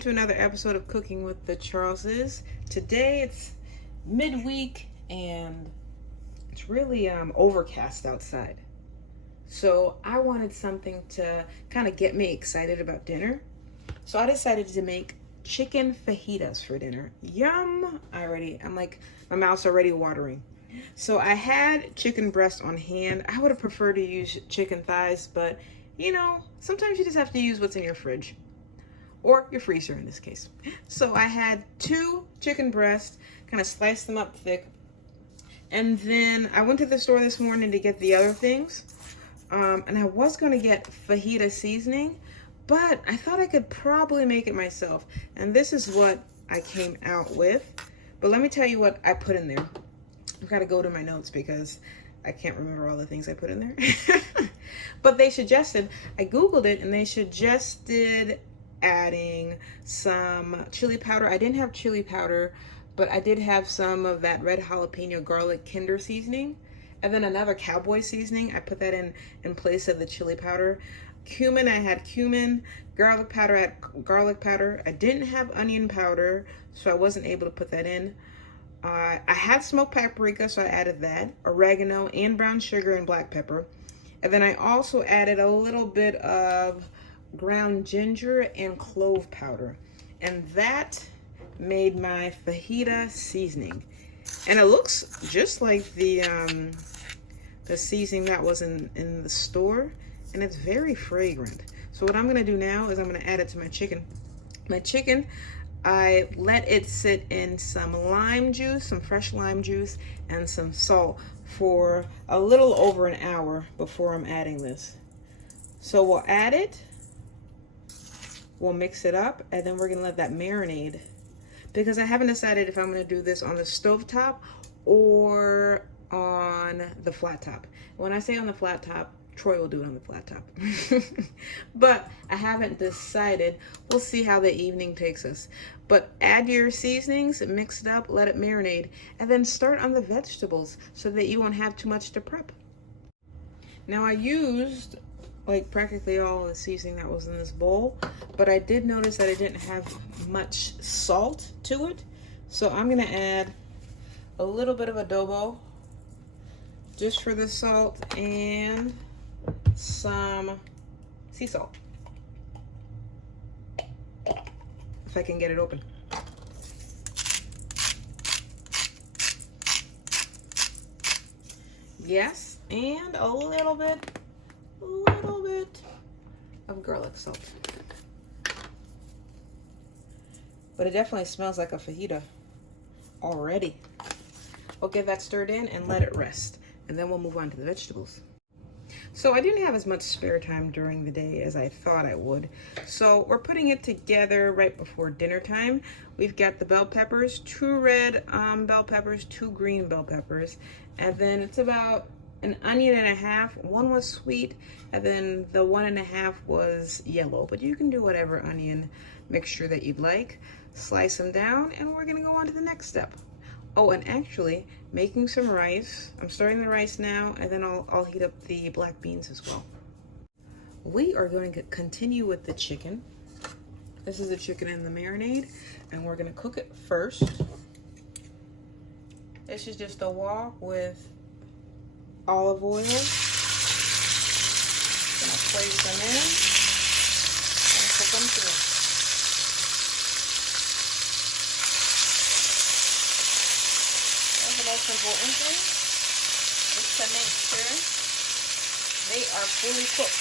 to another episode of Cooking with the Charleses. Today it's midweek and it's really overcast outside. So I wanted something to kind of get me excited about dinner. So I decided to make chicken fajitas for dinner. Yum! I'm like, my mouth's already watering. So I had chicken breast on hand. I would have preferred to use chicken thighs, but you know, sometimes you just have to use what's in your fridge. Or your freezer in this case. So I had 2 chicken breasts, kind of sliced them up thick. And then I went to the store this morning to get the other things. And I was going to get fajita seasoning, but I thought I could probably make it myself. And this is what I came out with. But let me tell you what I put in there. I've got to go to my notes because I can't remember all the things I put in there. But they suggested, I Googled it, and they suggested adding some chili powder. I didn't have chili powder, but I did have some of that red jalapeno garlic Kinder seasoning, and then another Cowboy seasoning. I put that in place of the chili powder. Cumin, I had cumin. Garlic powder, I had garlic powder. I didn't have onion powder, so I wasn't able to put that in. I had smoked paprika, so I added that. Oregano and brown sugar and black pepper. And then I also added a little bit of ground ginger and clove powder, and that made my fajita seasoning. And it looks just like the seasoning that was in the store, and it's very fragrant. So what I'm gonna do now is I'm gonna add it to my chicken. My chicken, I let it sit in some lime juice, some fresh lime juice, and some salt for a little over an hour before I'm adding this. So we'll add it. We'll mix it up, and then we're gonna let that marinate, because I haven't decided if I'm gonna do this on the stovetop or on the flat top. When I say on the flat top, Troy will do it on the flat top. But I haven't decided. We'll see how the evening takes us. But add your seasonings, mix it up, let it marinate, and then start on the vegetables so that you won't have too much to prep. Now I used like practically all the seasoning that was in this bowl, but I did notice that it didn't have much salt to it. So I'm gonna add a little bit of Adobe just for the salt and some sea salt. If I can get it open. Yes, and a little bit of garlic salt. But it definitely smells like a fajita already. We'll get that stirred in and let it rest, and then we'll move on to the vegetables. So I didn't have as much spare time during the day as I thought I would. So we're putting it together right before dinner time. We've got the bell peppers, 2 red bell peppers, 2 green bell peppers, and then it's about an onion and a half. 1 was sweet, and then the 1.5 was yellow, but you can do whatever onion mixture that you'd like. Slice them down, and we're gonna go on to the next step. Oh, and actually making some rice. I'm starting the rice now, and then I'll heat up the black beans as well. We are going to continue with the chicken. This is the chicken in the marinade, and we're gonna cook it first. This is just a wok with olive oil. Gonna place them in and cook them through. The most important thing is to make sure they are fully cooked.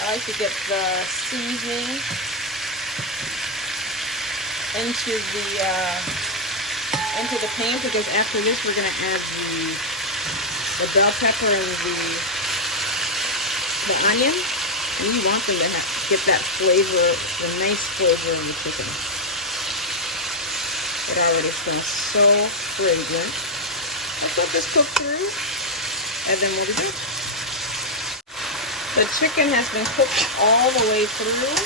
I like to get the seasoning into the pan, because after this we're gonna add the bell pepper and the onion, and you want them to get that flavor, the nice flavor of the chicken. It already smells so fragrant. Let's let this cook through, and then we'll be good. The chicken has been cooked all the way through.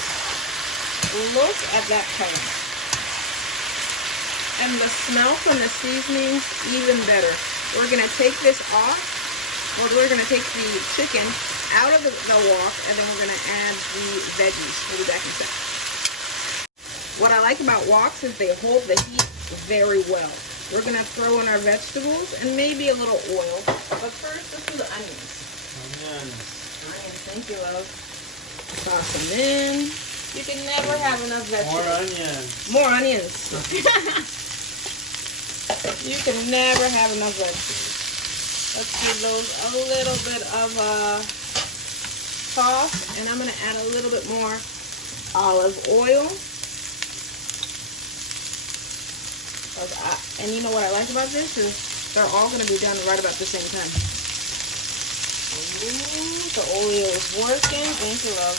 Look at that color. And the smell from the seasonings, even better. We're gonna take this off, or we're gonna take the chicken out of the wok, and then we're gonna add the veggies. We'll be back in a second. What I like about woks is they hold the heat very well. We're gonna throw in our vegetables and maybe a little oil. But first, this is onions. Onions, thank you, love. Toss them in. You can never have enough vegetables. More onions. You can never have enough vegetables. Let's give those a little bit of a toss, and I'm going to add a little bit more olive oil. And you know what I like about this is they're all going to be done right about the same time. Ooh, the oil is working. Thank you, love.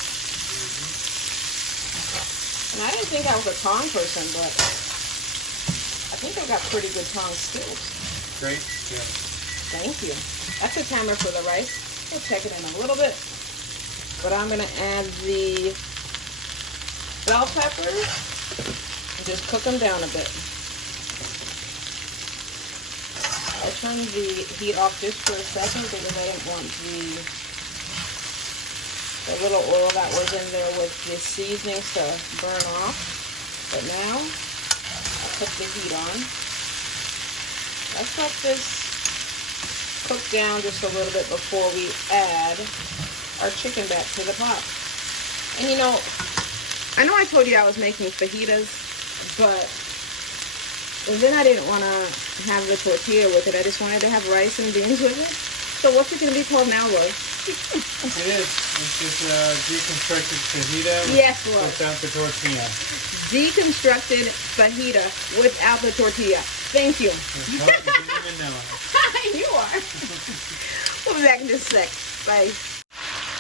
And I didn't think I was a tong person, but I think I got pretty good tong skills. Great skills. Thank you. That's a timer for the rice. We'll check it in a little bit. But I'm going to add the bell peppers and just cook them down a bit. I turned the heat off just for a second because I didn't want the little oil that was in there with the seasonings to burn off. But now, I'll put the heat on. Let's let this cook down just a little bit before we add our chicken back to the pot. And you know I told you I was making fajitas, but then I didn't want to have the tortilla with it. I just wanted to have rice and beans with it. So what's it going to be called now, Roy? It is. It's just a deconstructed fajita without the tortilla. Deconstructed fajita without the tortilla. Thank you. You didn't even know it. You are. We'll be back in just a sec. Bye.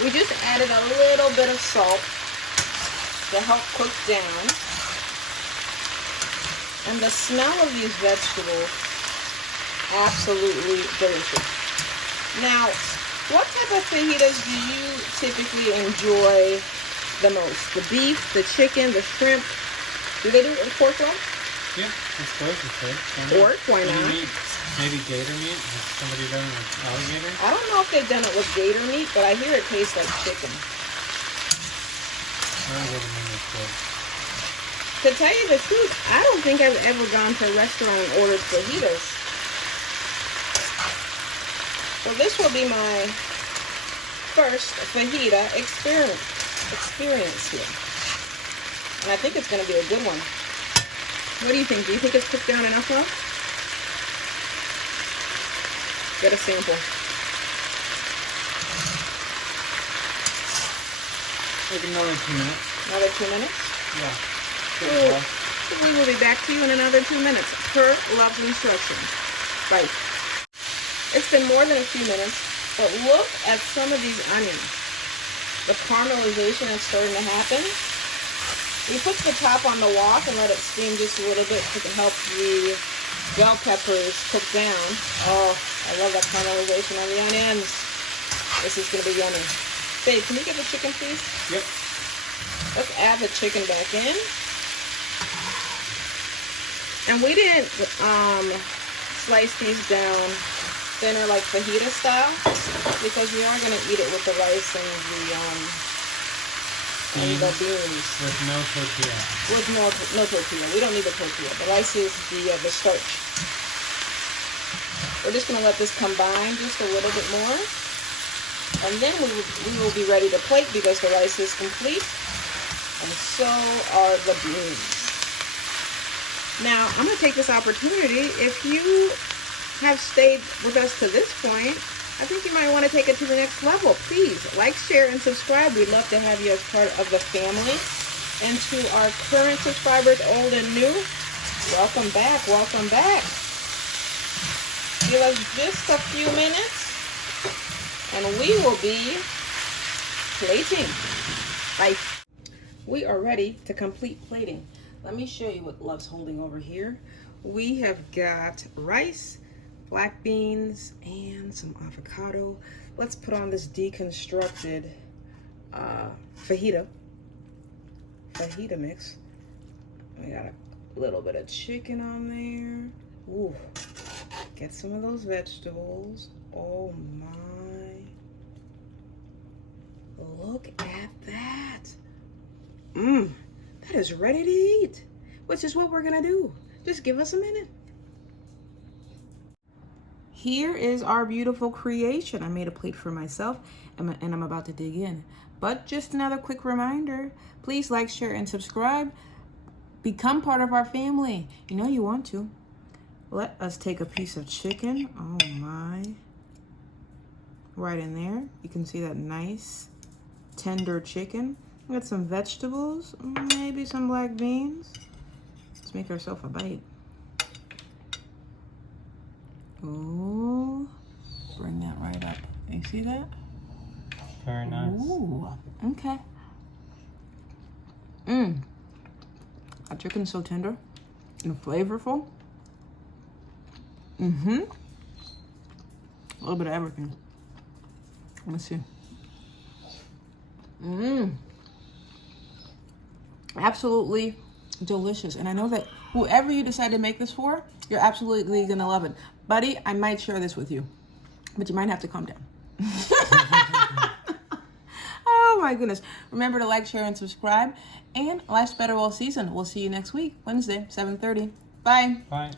We just added a little bit of salt to help cook down. And the smell of these vegetables, absolutely delicious. Now, what type of fajitas do you typically enjoy the most? The beef, the chicken, the shrimp? Do they do it with pork roll? Yeah, I suppose you could. Pork, why not? Maybe gator meat? Has somebody done it with alligator? I don't know if they've done it with gator meat, but I hear it tastes like chicken. Alligator meat is good. To tell you the truth, I don't think I've ever gone to a restaurant and ordered fajitas. So this will be my first fajita experience here. And I think it's going to be a good one. What do you think? Do you think it's cooked down enough, love? Get a sample. Like another 2 minutes. Another 2 minutes? Yeah. We will be back to you in another 2 minutes, per Love's instructions. Bye. It's been more than a few minutes, but look at some of these onions. The caramelization is starting to happen. We put the top on the wok and let it steam just a little bit so it can help the bell peppers cook down. Oh, I love that caramelization on the onions. This is going to be yummy. Babe, can you get the chicken, please? Yep. Let's add the chicken back in. And we didn't slice these down thinner like fajita style because we are going to eat it with the rice and the beans. With no tortilla. With no tortilla. We don't need the tortilla. The rice is the starch. We're just going to let this combine just a little bit more. And then we will be ready to plate because the rice is complete. And so are the beans. Now, I'm going to take this opportunity. If you have stayed with us to this point, I think you might want to take it to the next level. Please like, share, and subscribe. We'd love to have you as part of the family. And to our current subscribers, old and new, welcome back, welcome back. Give us just a few minutes, and we will be plating. Bye. We are ready to complete plating. Let me show you what Love's holding over here. We have got rice, black beans, and some avocado. Let's put on this deconstructed fajita mix. We got a A little bit of chicken on there. Ooh. Get some of those vegetables. Oh my. Look at that. That is ready to eat. Which is what we're gonna do. Just give us a minute. Here is our beautiful creation. I made a plate for myself and I'm about to dig in. But just another quick reminder, please like, share, and subscribe. Become part of our family. You know you want to. Let us take a piece of chicken. Oh my. Right in there. You can see that nice, tender chicken. We got some vegetables, maybe some black beans. Let's make ourselves a bite. Ooh, bring that right up. You see that? Very nice. Ooh, okay. That chicken's so tender and flavorful. A little bit of everything. Let's see. Absolutely delicious. And I know that whoever you decide to make this for, you're absolutely gonna love it. Buddy, I might share this with you, but you might have to calm down. Oh my goodness. Remember to like, share, and subscribe. And life's better all season. We'll see you next week, Wednesday, 7:30. Bye. Bye.